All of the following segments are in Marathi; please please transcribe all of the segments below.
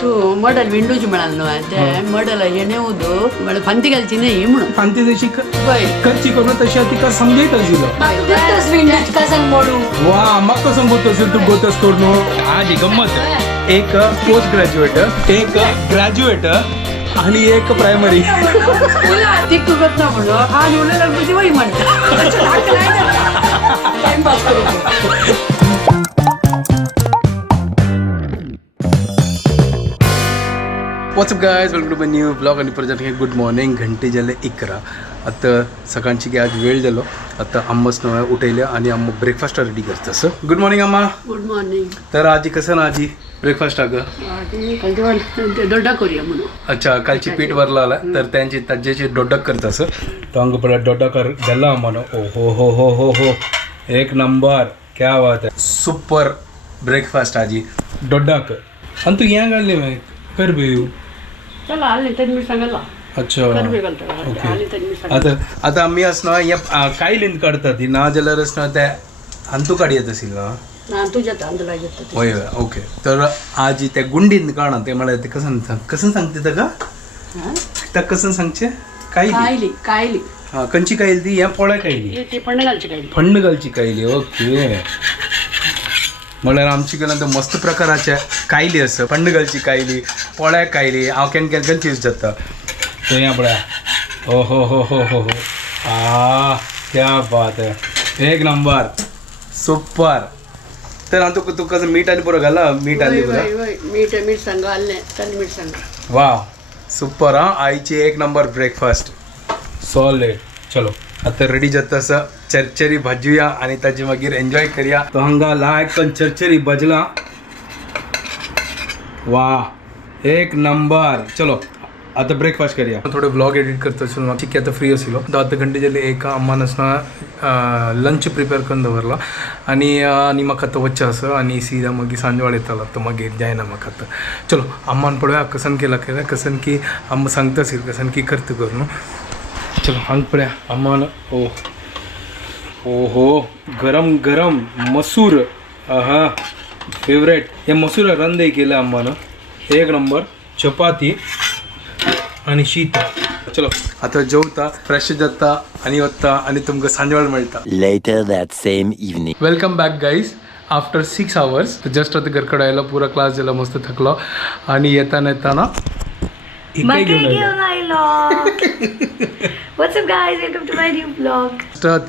तू मॉडल विंडोची म्हणाल न्हय ते मॉडल येणेवदो म्हळ्यार फांती घालची न्ही म्हणून फांती जशी पळय करची करून तशी तिका समजयत आशिल्लो गोतस विंडोच का सांग म्हणू वा म्हाका कसं गोत असेल तू गोतस करून आज ही गंमत एक पोस्ट ग्रॅज्युएट एक ग्रॅज्युएट आणि एक प्रायमरी ती कुगत ना म्हणून आज उरलेला तुझी वही म्हणता टाइमपास करू what's up guys welcome to my new blog आणि परत हे गुड मॉर्निंग घंटे जाले 11 आता सकाळची की आज वेळ झालो आता अम्माच नव्या उठयल्या आणि अम्मा ब्रेकफास्ट रेडी करता सर गुड मॉर्निंग अम्मा गुड मॉर्निंग तर आजी कसं ना आजी ब्रेकफास्ट आग दोड्डा करूया म्हणून अच्छा कालची पीठ वरला आला तर त्यांची ताज्याची डोडक करता सर तो हांगा पडला डोडा कर गेला अम्मान ओ हो एक नंबर क्या बात है सुपर ब्रेकफास्ट आजी डोडाक आणि तू या घालली मागीर कर बेयू चला आले तरी मी सांगला अच्छा करबे घालता आले तरी मी सांग आता आम्ही असं या काय लिंक काढतात ती ना जाल्यार असं त्या अंतू काढ येत असेल ना ना तुझ्या तांदळा येतात होय ओके तर आजी त्या गुंडीन काढा ते मला ते कसं सांगते तर का त्या कसं सांगचे कायली कायली हा कंची कायली ती या पोळ्या कायली ती पण घालची कायली फंड घालची कायली ओके म्हळ्यार आमची केला तर मस्त प्रकाराच्या कायली असं फंड घालची कायली पोळ्या कायली हांव केन्ना कन्फ्यूज जाता तो या पळया हो क्या बात है एक नंबर सुपर तर हांव तुका कसं मीठ आनी पुरो घाला मीठ आनी पुरो मीठ सांग घालले तरी मीठ सांग वाव सुपर हा आईची एक नंबर ब्रेकफास्ट सॉलिड चलो आता रेडी जाता असं चरचरी भाजूया आणि ताजी मागीर एन्जॉय करूया तो हांगा लायक पण चरचरी भजला वा एक नंबर चलो आता ब्रेकफास्ट करूया थोडे ब्लॉग एडिट करता आशिल्लो मातशी आता फ्री आशिल्लो 10 घंटे जाले एका अम्मान असना लंच प्रिपेअर करून दवरला आणि म्हाका आतां वच्चें आसा आणि सीधा मागीर सांजवाळ येतालो तो मागीर जायना म्हाका आतां चलो अम्मान पळोवया कसन केला कसन की अम्मा सांगता आशिल्ली कसन की करता कर न्हू चलो हांग पळया अम्मान ओहो गरम गरम मसूर आहा फेवरेट हे मसूर रंदे केला अम्मान एक नंबर चपाती आणि शीत चलो आता जेवता फ्रेश जाता आणि वता आणि तुमकां सांजवाळ मेळटा Later that same evening. Welcome back guys after 6 hours just आता घरकडे आयलो पुरा क्लास झाला मस्त थकलो आणि येताना What's up guys, welcome to my new vlog.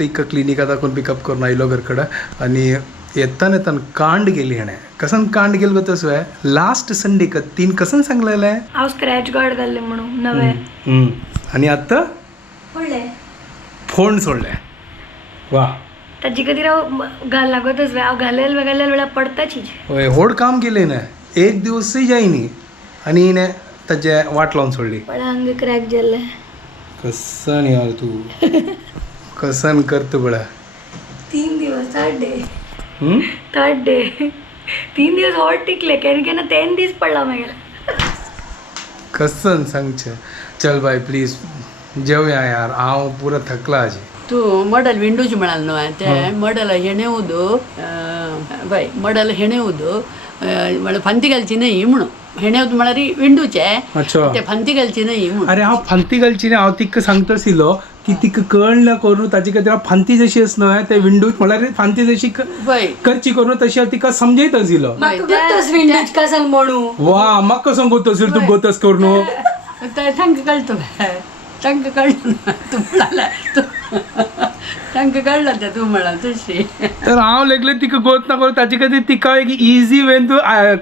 एक क्लिनिका दाखवून पिकअप करून आयलो घरकडे आणि येताना कांड गेली हेणे कसन कांड गेल गो तसो आहे लास्ट संडे का 3 कसन सांगलेलं आहे हांव स्क्रॅच गार्ड घाल्ले म्हणून नवे आणि आता पडले फोन सोडले वा ताजी कधी राव घाल लागतच हांव घालेल वेळा पडताची होय होड काम केले ना एक दिवसही जायनी आणि हिने ताचे वाट लावून सोडली पण हांगे क्रॅक जाल्ले कसन यार तू कसन करतो बळा 3 दिवस थर्ड डे 3 दिवस हॉट टिकले केन्ना 10 दीस पडला मागीर कसन सांगचे चल बाय प्लीज जेवया यार हांव पुरो थकला आजी तू मॉडल विंडोची म्हणाल न्हय ते मॉडल हेणेवदो बाय मॉडल हेणेवदो म्हळ्यार फांती घालची न्ही म्हणून हेणेवद म्हळ्यार विंडोचे अच्छा ते फांती घालची न्ही म्हणून अरे हांव फांती घालची ना हांव तिका सांगता आशिल्लो की तिका कळना करून ताजे खातीर हांव फांती जशी आसना ते विंडोज म्हळ्यार फांती जशी पळय करची करून तशी हांव तिका समजयत आशिल्लो विंडोज का सांग म्हणू वा म्हाका कसं गोत असेल तू गोतस करून तांकां कळटा तांकां कळना तू म्हणाला तांकां कळना ते तू म्हणा तशी तर हांव लागले तिका गोत ना करून ताजे खातीर तिका एक इजी वेन तू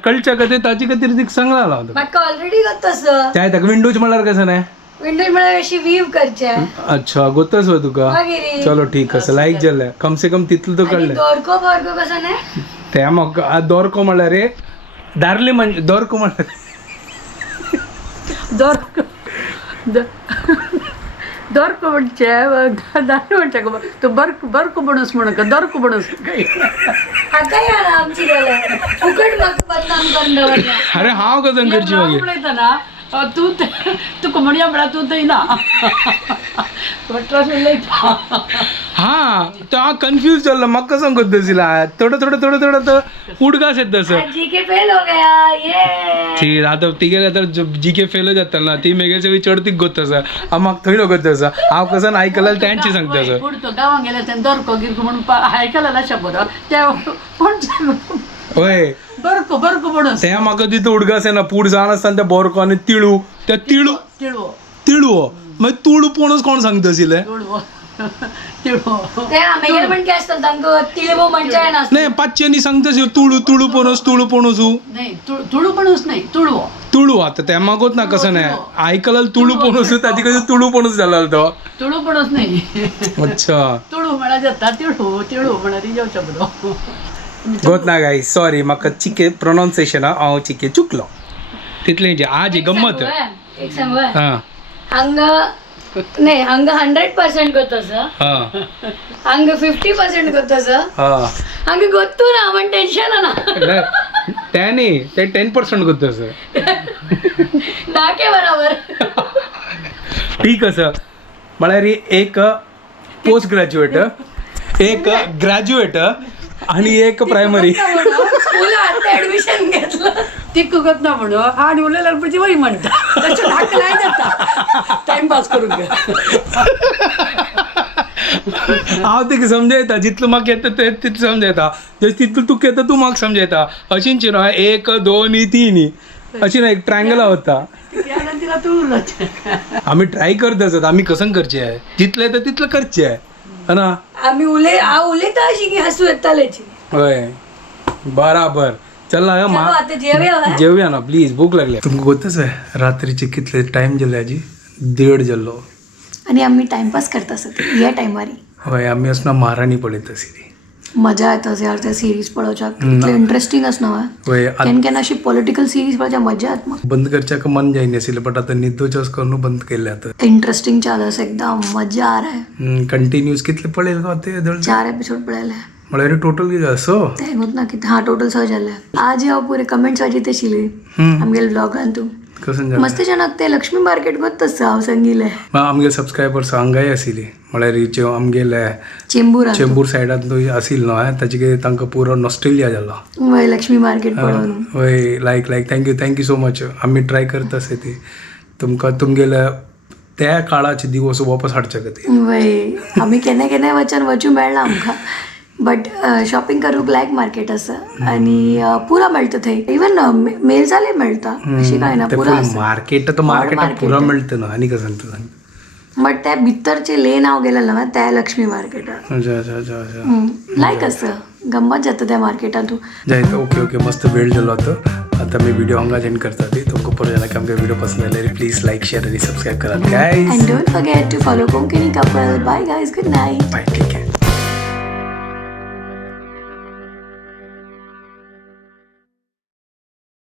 कळच्या खातीर ताजे खातीर तिका सांगला म्हाका ऑलरेडी तसं त्या ताका विंडोज म्हळ्यार कसं नाही विंडोज म्हळ्यार अशी वीव करचे अच्छा गोतस हो तुका मागीर चलो ठीक आसा लायक जालें कम से कम तितलें तो कळलें दोरको बोरको कसो नाही ते म्हाका दोरको म्हळ्यार रे दार्ली म्हणजे दोरको म्हळ्यार दोरको म्हणचे दारू म्हणचे गो तू बरको बनूस म्हणून का दोरको बनूस हाका यार आमची गेले फुकट म्हाका बदनाम करून दवरला अरे हांव कसं करची मागीर उलयतना तू तुका म्हणया म्हळ्यार तू थंय ना वट्रास उलयता हा तो हांव कन्फ्यूज जाल्लो म्हाका कसं सांगत तसिला थोडं थोडं थोडं थोडं तर उडगास येत तसं जीके फेल हो गया ये ती आता तिगे आतां जी के फेल जाता ना ती मेगे सगळी चढतीक गोत तसा म्हाका थंय नको तसा हांव कसं आयकलां तेंची सांगता तसं पुढतो गावात गेल्या त्यानं दोरको गिरको म्हणून आयकला लक्षा बरं त्या पण होय बरको बरको म्हणून त्या म्हाका तिथं उडगास येना पूड जाण आसतना त्या बोरको आनी तिळू त्या तिळू तिळवो तिळू मागीर तुळू पणूच कोण सांगता आशिल्लें तिळवो तिळवो ते आमेगेर पण काय असतं तांकां तिळबो म्हणच्या ना नाही पांचश्यांनी सांगता आशिल्लें तुळू तुळू पणूच नाही तुळू पणूच नाही तुळवो तुळू आता त्या मागोत ना कसं नाही ऐकला तुळू पणूस ताची कधी तुळू पणूस जाला तो तुळू पणूच नाही अच्छा तुळू म्हणा जाता तिळू म्हणा ती जेवच्या बरो गोत ना गाय सॉरी म्हाका चिके प्रोनाउन्सिएशन हांव चिके चुकलो तितलें जे आज ही गंमत एक सांगू हा हंग नाही हंग 100% ಗೊತ್ತಸ हा ಹಂಗ 50% ಗೊತ್ತಸ हा ಹಂಗ ಗೊತ್ತು ನಾ ಅವನ್ ಟೆನ್ಷನ್ ಅನ त्याने ते 10% गोत तसं ನಾಕೆ ಬರಾबर ठीक असं म्हळ्यार एक पोस्ट ग्रॅज्युएट एक ग्रॅज्युएट आणि एक प्रायमरी स्कूल आता ऍडमिशन घेतलं ती कुगत ना म्हणू आणि उरलेल्या म्हणजे वही म्हणता त्याच्या धाक नाही जाता टाइमपास करून घ्या हांव तिका समजयता जितलो म्हाका येता ते तितलें समजयता जशें तितलो तुका येता तूं म्हाका समजयता अशींच न्हू 1 2 3 अशी ना एक ट्रायंगल आवडता तिला तुळूच आम्ही ट्राय करत असत आम्ही कसं करचे आहे जितलं येतं तितलं करचे आहे है ना आम्ही उलेता अशी की हसू येतालेची होय बराबर चल ना चलो आता जेवूया जेवूया ना प्लीज भूक लागली तुमका गोतच आहे रात्रीचे कितले टाइम जाले आजी 1:30 जाल्लो आणि आम्ही टाइमपास करत असत या टाइमारी होय आम्ही असना महाराणी पळयत आशिल्ली मजा येता यार त्या सिरीज पळोवच्याक इतले इंटरेस्टिंग असना होय केन केन अशी पॉलिटिकल सिरीज पळोवच्या मजा येत मग बंद करच्याक मन जायना आशिल्लें बट आता न्हिदोच्याच करून बंद केले आता इंटरेस्टिंग चालस एकदम मजा आ रहा है कंटिन्यूस कितले पळयले गो ते 4 एपिसोड पळयले म्हळ्यार टोटल कितें असो ते होत ना की हाँ टोटल 6 जाले आज हांव पुरे कमेंट्स वाचित आशिल्ली आमगेले ब्लॉगान तू कसं मस्त जनक ते लक्ष्मी मार्केट गोत तसं हांव सांगिल्लें आमगे सबस्क्रायबर्स हांगाय आशिल्ली म्हळ्यार ज्यो आमगेले चेंबूर सायडांत आशिल्लो ताचे कितें तांकां पुरो नॉस्ट्रेलिया जालो वय लक्ष्मी मार्केट पळोवन वय लायक थँक्यू सो मच आमी ट्राय करत आसा ती तुमकां तुमगेल्या त्या काळाचे दिवस वापस हाडचे खातीर वय आमी केन्ना केन्नाय वचून मेळना आमकां बट शॉपिंग करूंक लायक मार्केट आसा आनी पुरा मेळटा थंय इवन मेल जाले मेळटा अशी कांय ना पुरा मार्केट तो मार्केट पुरो मेळटा न्हू आनी कसं सांगता बट त्या भितरचे लेन हांव गेलेलो ना त्या लक्ष्मी मार्केटान लायक असं गंमत जाता त्या मार्केटान तूं जायत ओके मस्त वेळ जालो आता मी व्हिडिओ हांगा एंड करता ती तुमकां परत जाल्यार आमगे व्हिडिओ पसंद आयल्यार प्लीज लायक शेअर आनी सबस्क्रायब करात guys and don't forget to follow Konkani couple bye guys good night bye take care